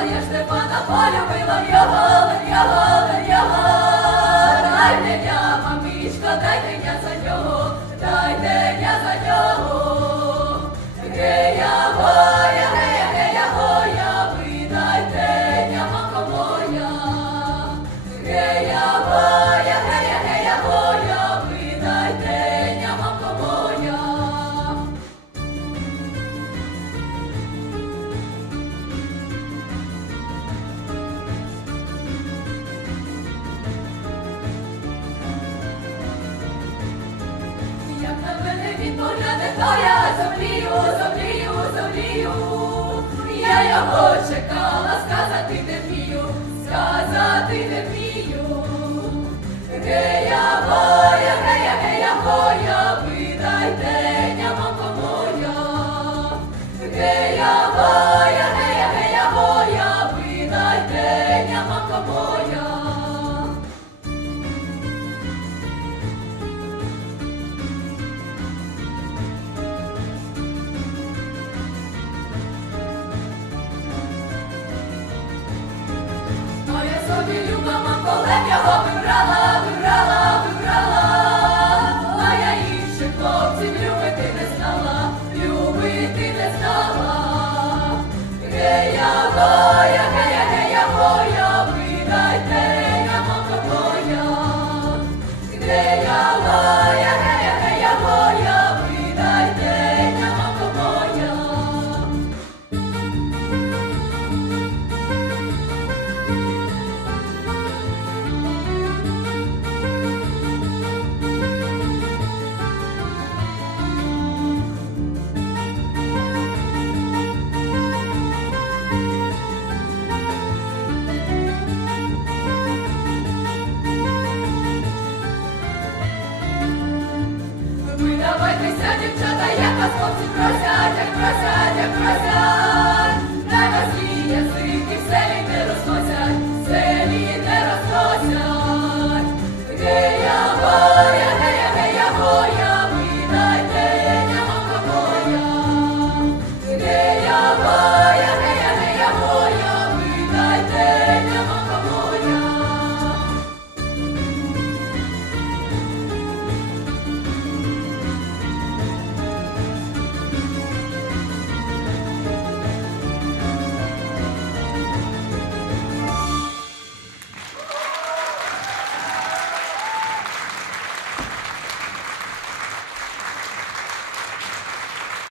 я Штефана полюбила його, дайте я, мамічко, дайте я за нього, дайте я за нього. Гея гоя, ви дайте я, мамко моя. Гея гоя, ви дайте я, мамко моя. Як на мене він погляне, то я зомлію. Я його чекала, сказати не вмію. Гея гоя, ви дайте я, мамко моя. Гея гоя, ви дайте я, мамко моя.